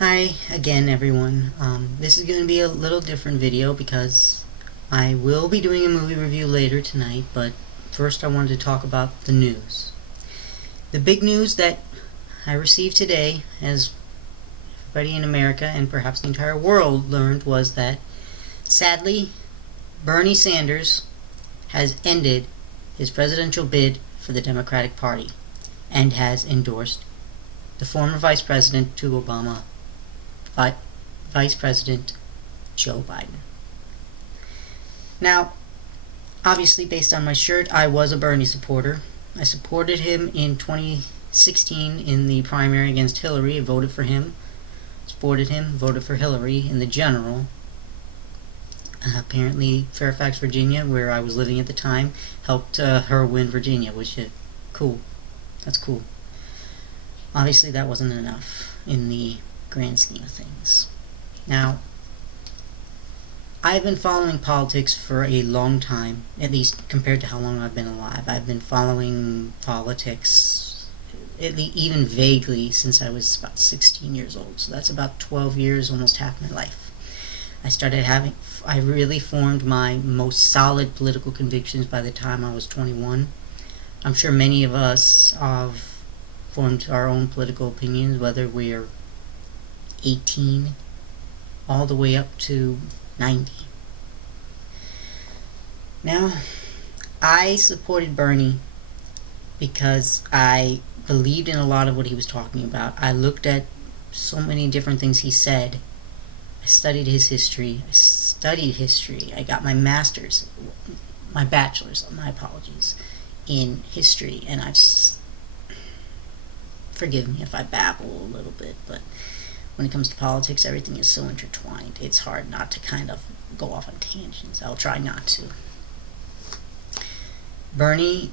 Hi again, everyone. This is going to be a little different video because I will be doing a movie review later tonight, but first I wanted to talk about the news. The big news that I received today, as everybody in America and perhaps the entire world learned, was that sadly Bernie Sanders has ended his presidential bid for the Democratic Party and has endorsed the former Vice President to Obama, Vice President Joe Biden. Now, obviously, based on my shirt, I was a Bernie supporter. I supported him in 2016 in the primary against Hillary. I voted for him, supported him, voted for Hillary in the general. Apparently, Fairfax, Virginia, where I was living at the time, helped her win Virginia, which is cool. That's cool. Obviously, that wasn't enough in the grand scheme of things. Now, I've been following politics for a long time, at least compared to how long I've been alive. I've been following politics, even vaguely, since I was about 16 years old. So that's about 12 years, almost half my life. I really formed my most solid political convictions by the time I was 21. I'm sure many of us have formed our own political opinions, whether we're 18 all the way up to 90. Now, I supported Bernie because I believed in a lot of what he was talking about. I looked at so many different things he said. I studied his history. I got my bachelor's, my apologies, in history, and forgive me if I babble a little bit, but when it comes to politics, everything is so intertwined. It's hard not to kind of go off on tangents. I'll try not to. Bernie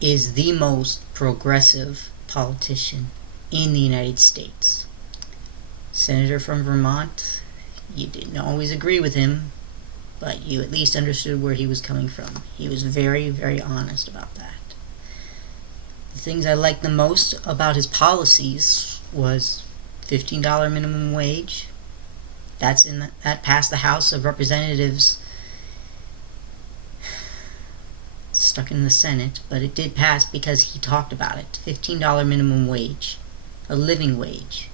is the most progressive politician in the United States. Senator from Vermont, you didn't always agree with him, but you at least understood where he was coming from. He was very, very honest about that. The things I liked the most about his policies was $15 minimum wage. That passed the House of Representatives. Stuck in the Senate, but it did pass because he talked about it. $15 minimum wage, a living wage.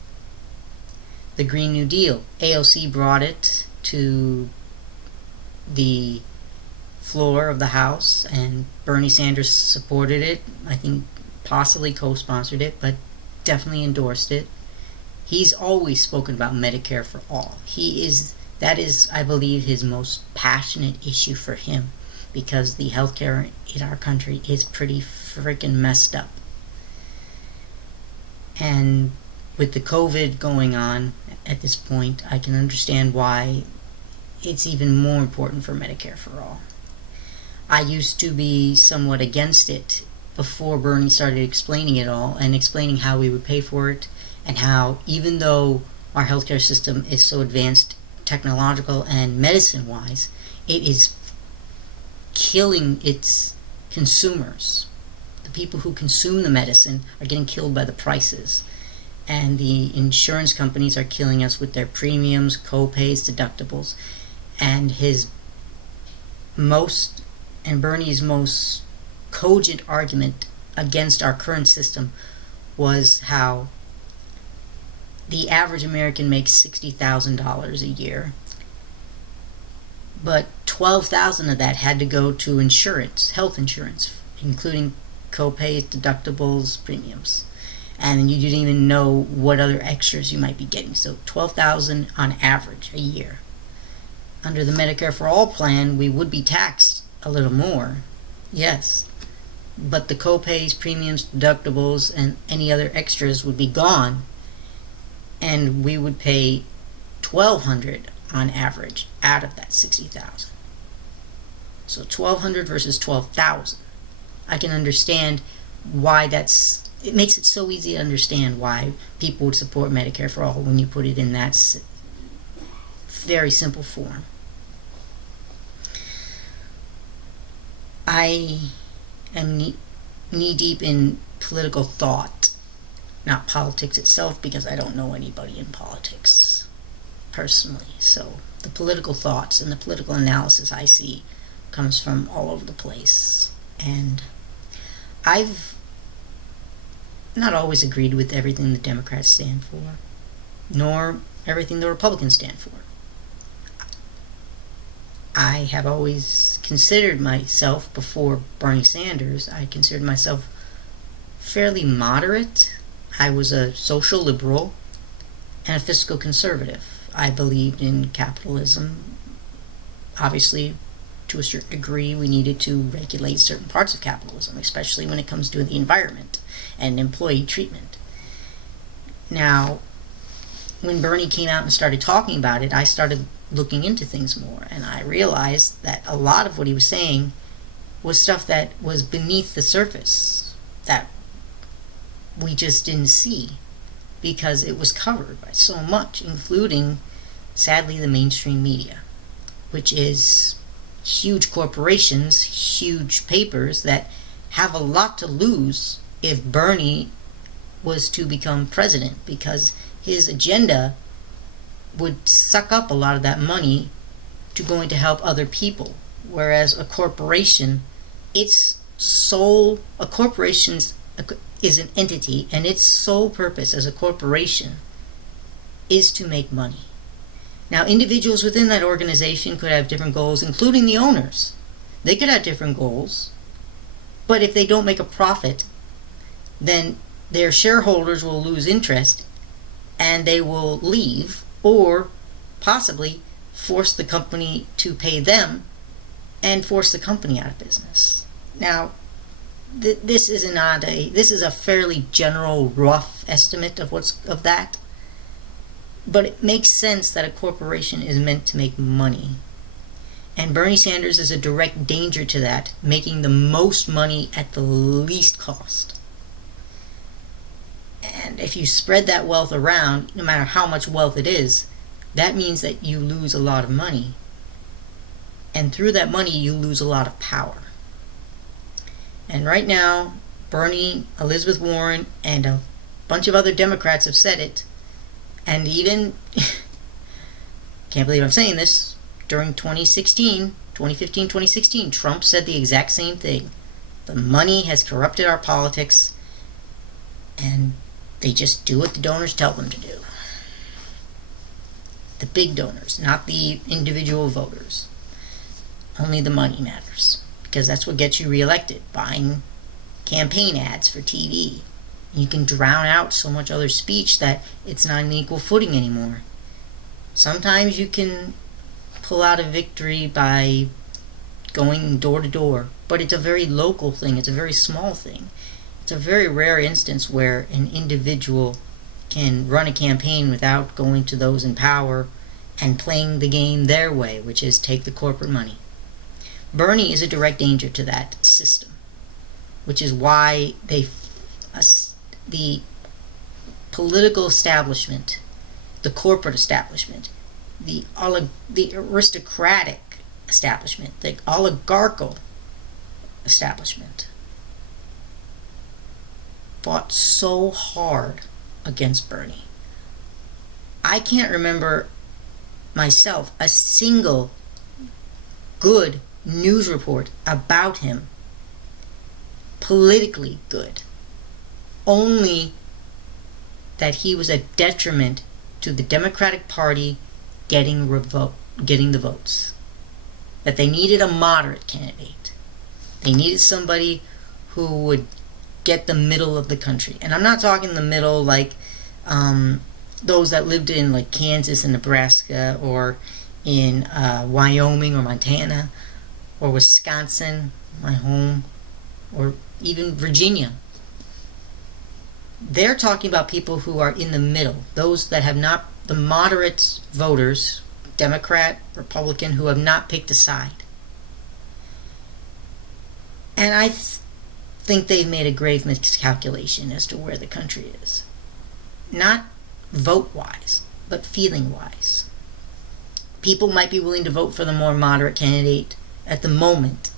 The Green New Deal, AOC brought it to the floor of the House, and Bernie Sanders supported it. I think possibly co-sponsored it, but definitely endorsed it. He's always spoken about Medicare for all. That is, I believe, his most passionate issue for him, because the healthcare in our country is pretty freaking messed up. And with the COVID going on at this point, I can understand why it's even more important for Medicare for all. I used to be somewhat against it before Bernie started explaining it all and explaining how we would pay for it, and how even though our healthcare system is so advanced technological and medicine-wise, it is killing its consumers. The people who consume the medicine are getting killed by the prices, and the insurance companies are killing us with their premiums, co-pays, deductibles. And Bernie's most cogent argument against our current system was how the average American makes $60,000 a year, but $12,000 of that had to go to insurance, health insurance, including co-pays, deductibles, premiums, and you didn't even know what other extras you might be getting. So $12,000 on average a year. Under the Medicare for All plan, we would be taxed a little more, yes, but the co-pays, premiums, deductibles, and any other extras would be gone, and we would pay $1,200 on average out of that $60,000. So $1,200 versus $12,000. I can understand why it makes it so easy to understand why people would support Medicare for all when you put it in that very simple form. I am knee deep in political thought not politics itself, because I don't know anybody in politics personally. So the political thoughts and the political analysis I see comes from all over the place. And I've not always agreed with everything the Democrats stand for, nor everything the Republicans stand for. I have always considered myself, before Bernie Sanders, I considered myself fairly moderate. I was a social liberal and a fiscal conservative. I believed in capitalism. Obviously, to a certain degree, we needed to regulate certain parts of capitalism, especially when it comes to the environment and employee treatment. Now, when Bernie came out and started talking about it, I started looking into things more, and I realized that a lot of what he was saying was stuff that was beneath the surface, that we just didn't see because it was covered by so much, including, sadly, the mainstream media, which is huge corporations, huge papers that have a lot to lose if Bernie was to become president, because his agenda would suck up a lot of that money to going to help other people. Whereas a corporation, a corporation is an entity, and its sole purpose as a corporation is to make money. Now, individuals within that organization could have different goals, including the owners. They could have different goals, but if they don't make a profit, then their shareholders will lose interest and they will leave, or possibly force the company to pay them and force the company out of business. Now, this is a fairly general, rough estimate of that, but it makes sense that a corporation is meant to make money. And Bernie Sanders is a direct danger to that, making the most money at the least cost. And if you spread that wealth around, no matter how much wealth it is, that means that you lose a lot of money. And through that money, you lose a lot of power. And right now, Bernie, Elizabeth Warren, and a bunch of other Democrats have said it. And even, can't believe I'm saying this, during 2015, Trump said the exact same thing. The money has corrupted our politics, and they just do what the donors tell them to do. The big donors, not the individual voters. Only the money matters, because that's what gets you reelected, buying campaign ads for TV. You can drown out so much other speech that it's not an equal footing anymore. Sometimes you can pull out a victory by going door to door, but it's a very local thing. It's a very small thing. It's a very rare instance where an individual can run a campaign without going to those in power and playing the game their way, which is take the corporate money. Bernie is a direct danger to that system, which is why the political establishment, the corporate establishment, the aristocratic establishment, the oligarchical establishment fought so hard against Bernie. I can't remember myself a single good news report about him, politically good. Only that he was a detriment to the Democratic Party getting the votes. That they needed a moderate candidate. They needed somebody who would get the middle of the country. And I'm not talking the middle like those that lived in like Kansas and Nebraska, or in Wyoming or Montana or Wisconsin, my home, or even Virginia. They're talking about people who are in the middle, those that have not, the moderate voters, Democrat, Republican, who have not picked a side. And I think they've made a grave miscalculation as to where the country is. Not vote-wise, but feeling-wise. People might be willing to vote for the more moderate candidate at the moment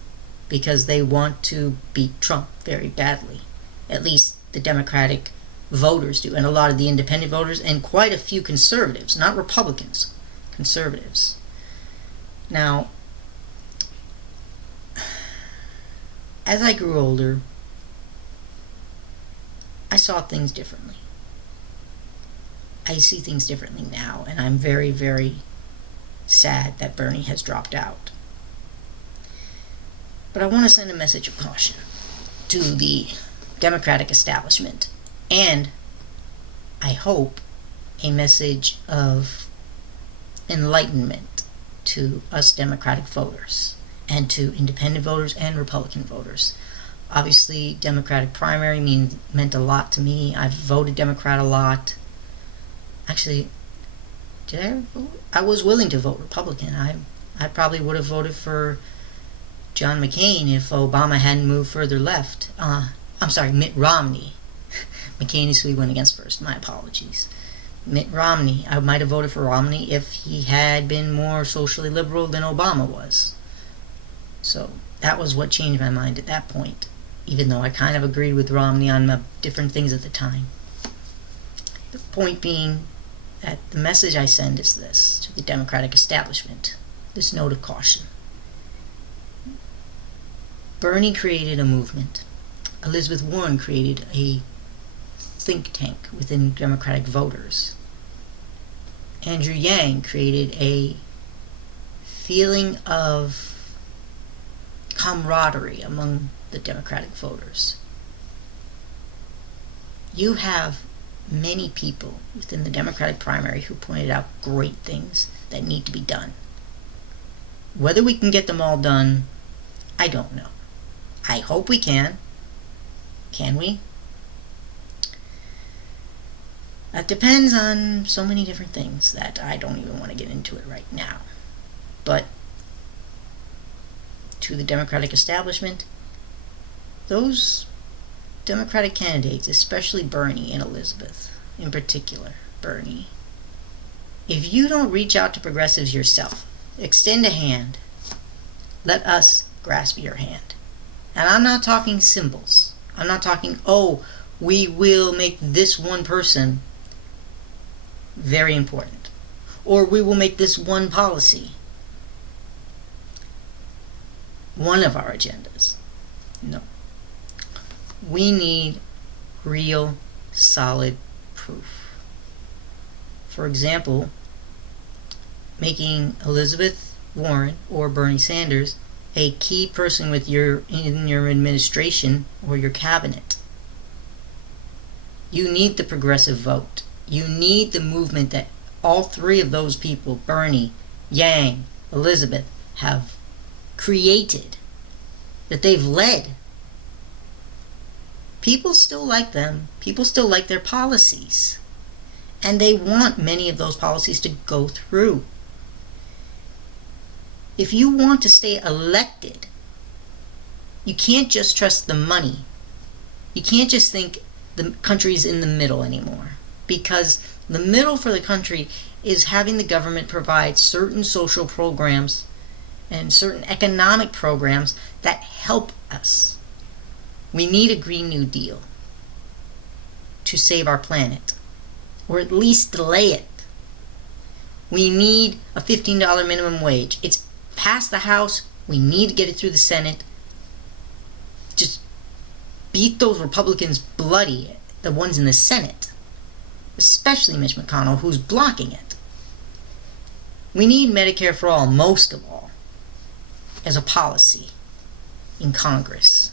because they want to beat Trump very badly. At least the Democratic voters do, and a lot of the independent voters, and quite a few conservatives, not Republicans, conservatives. Now, as I grew older, I saw things differently. I see things differently now, and I'm very, very sad that Bernie has dropped out. But I want to send a message of caution to the Democratic establishment, and I hope a message of enlightenment to us Democratic voters, and to independent voters and Republican voters. Obviously, Democratic primary meant a lot to me. I've voted Democrat a lot. Actually, did I ever vote? I was willing to vote Republican. I probably would have voted for John McCain if Obama hadn't moved further left. I'm sorry, Mitt Romney. McCain is who he went against first. My apologies. Mitt Romney. I might have voted for Romney if he had been more socially liberal than Obama was. So that was what changed my mind at that point, even though I kind of agreed with Romney on different things at the time. The point being that the message I send is this to the Democratic establishment, this note of caution. Bernie created a movement. Elizabeth Warren created a think tank within Democratic voters. Andrew Yang created a feeling of camaraderie among the Democratic voters. You have many people within the Democratic primary who pointed out great things that need to be done. Whether we can get them all done, I don't know. I hope we can. Can we? That depends on so many different things that I don't even want to get into it right now. But to the Democratic establishment, those Democratic candidates, especially Bernie and Elizabeth, in particular, Bernie, if you don't reach out to progressives yourself, extend a hand, let us grasp your hand. And I'm not talking symbols. I'm not talking, oh, we will make this one person very important, or we will make this one policy one of our agendas. No. We need real, solid proof. For example, making Elizabeth Warren or Bernie Sanders a key person in your administration or your cabinet. You need the progressive vote. You need the movement that all three of those people, Bernie, Yang, Elizabeth, have created, that they've led. People still like them. People still like their policies. And they want many of those policies to go through. If you want to stay elected, you can't just trust the money. You can't just think the country's in the middle anymore. Because the middle for the country is having the government provide certain social programs and certain economic programs that help us. We need a Green New Deal to save our planet, or at least delay it. We need a $15 minimum wage. It's passed the House. We need to get it through the Senate. Just beat those Republicans bloody, the ones in the Senate, especially Mitch McConnell, who's blocking it. We need Medicare for all, most of all, as a policy in Congress.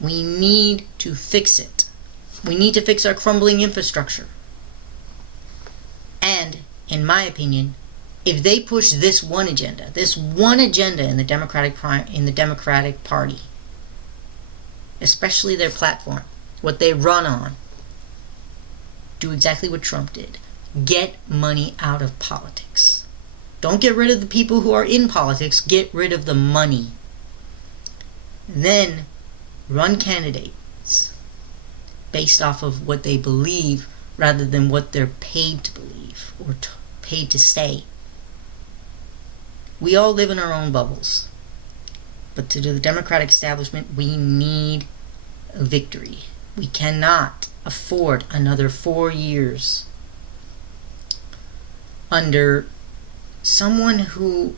We need to fix it. We need to fix our crumbling infrastructure. And, in my opinion, if they push this one agenda in the Democratic Party, especially their platform, what they run on, do exactly what Trump did. Get money out of politics. Don't get rid of the people who are in politics. Get rid of the money. Then run candidates based off of what they believe rather than what they're paid to believe or paid to say. We all live in our own bubbles. But to the Democratic establishment, we need a victory. We cannot afford another 4 years under someone who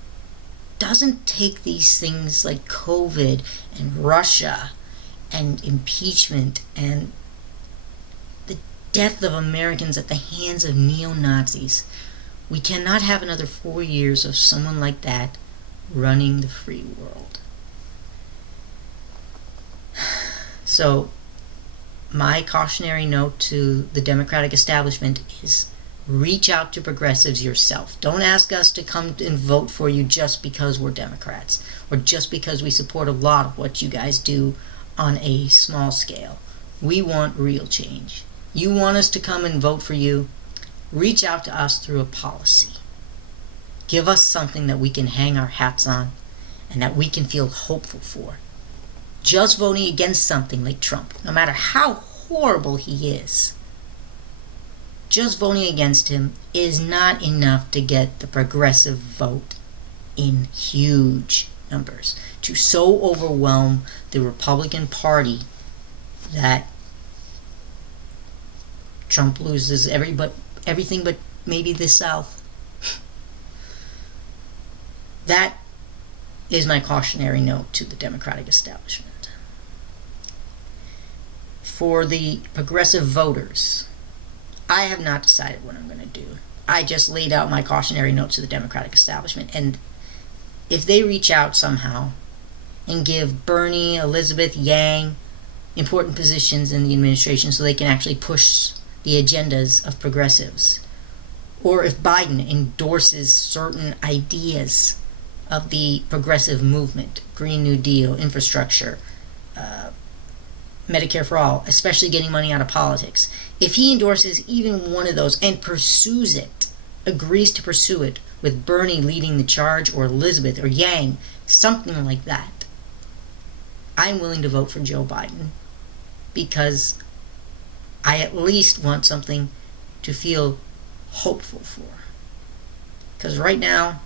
doesn't take these things like COVID and Russia and impeachment and the death of Americans at the hands of neo-Nazis. We cannot have another 4 years of someone like that running the free world. So, my cautionary note to the Democratic establishment is reach out to progressives yourself. Don't ask us to come and vote for you just because we're Democrats or just because we support a lot of what you guys do on a small scale. We want real change. You want us to come and vote for you? Reach out to us through a policy. Give us something that we can hang our hats on and that we can feel hopeful for. Just voting against something like Trump, no matter how horrible he is, just voting against him is not enough to get the progressive vote in huge numbers, to so overwhelm the Republican Party that Trump loses everything but maybe the South. That is my cautionary note to the Democratic establishment. For the progressive voters, I have not decided what I'm going to do. I just laid out my cautionary notes to the Democratic establishment, and if they reach out somehow and give Bernie, Elizabeth, Yang important positions in the administration so they can actually push the agendas of progressives, or if Biden endorses certain ideas of the progressive movement, Green New Deal, infrastructure, Medicare for all, especially getting money out of politics. If he endorses even one of those and pursues it, agrees to pursue it, with Bernie leading the charge, or Elizabeth, or Yang, something like that, I'm willing to vote for Joe Biden because I at least want something to feel hopeful for. Because right now,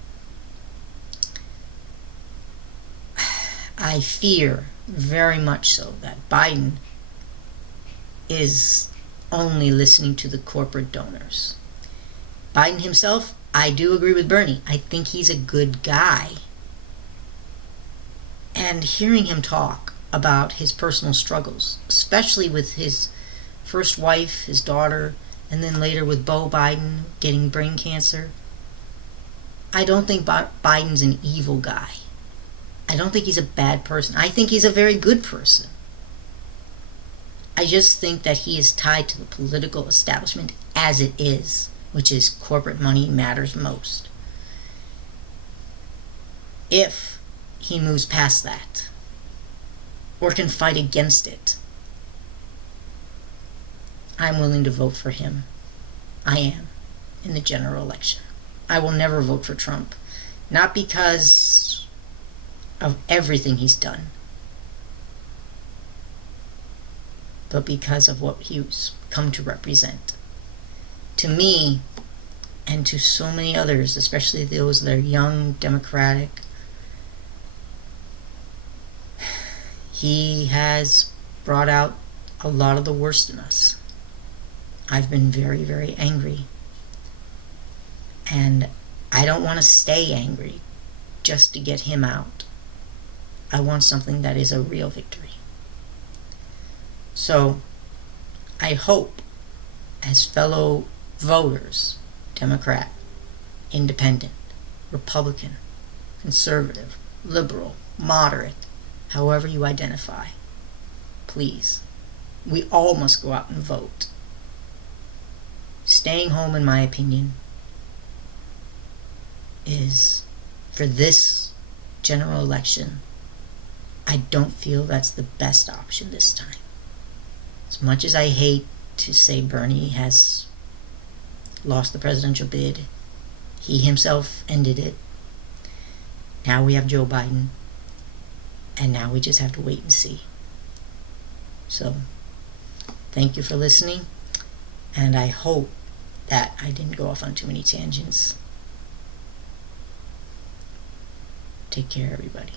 I fear very much so that Biden is only listening to the corporate donors. Biden himself, I do agree with Bernie. I think he's a good guy. And hearing him talk about his personal struggles, especially with his first wife, his daughter, and then later with Beau Biden getting brain cancer, I don't think Biden's an evil guy. I don't think he's a bad person. I think he's a very good person. I just think that he is tied to the political establishment as it is, which is corporate money matters most. If he moves past that, or can fight against it, I'm willing to vote for him. I am, in the general election. I will never vote for Trump. Not because of everything he's done, but because of what he's come to represent. To me, and to so many others, especially those that are young, democratic, he has brought out a lot of the worst in us. I've been very, very angry. And I don't want to stay angry just to get him out. I want something that is a real victory. So, I hope, as fellow voters, Democrat, Independent, Republican, Conservative, Liberal, Moderate, however you identify, please, we all must go out and vote. Staying home, in my opinion, is, for this general election, I don't feel that's the best option this time. As much as I hate to say Bernie has lost the presidential bid, he himself ended it. Now we have Joe Biden, and now we just have to wait and see. So, thank you for listening, and I hope that I didn't go off on too many tangents. Take care, everybody.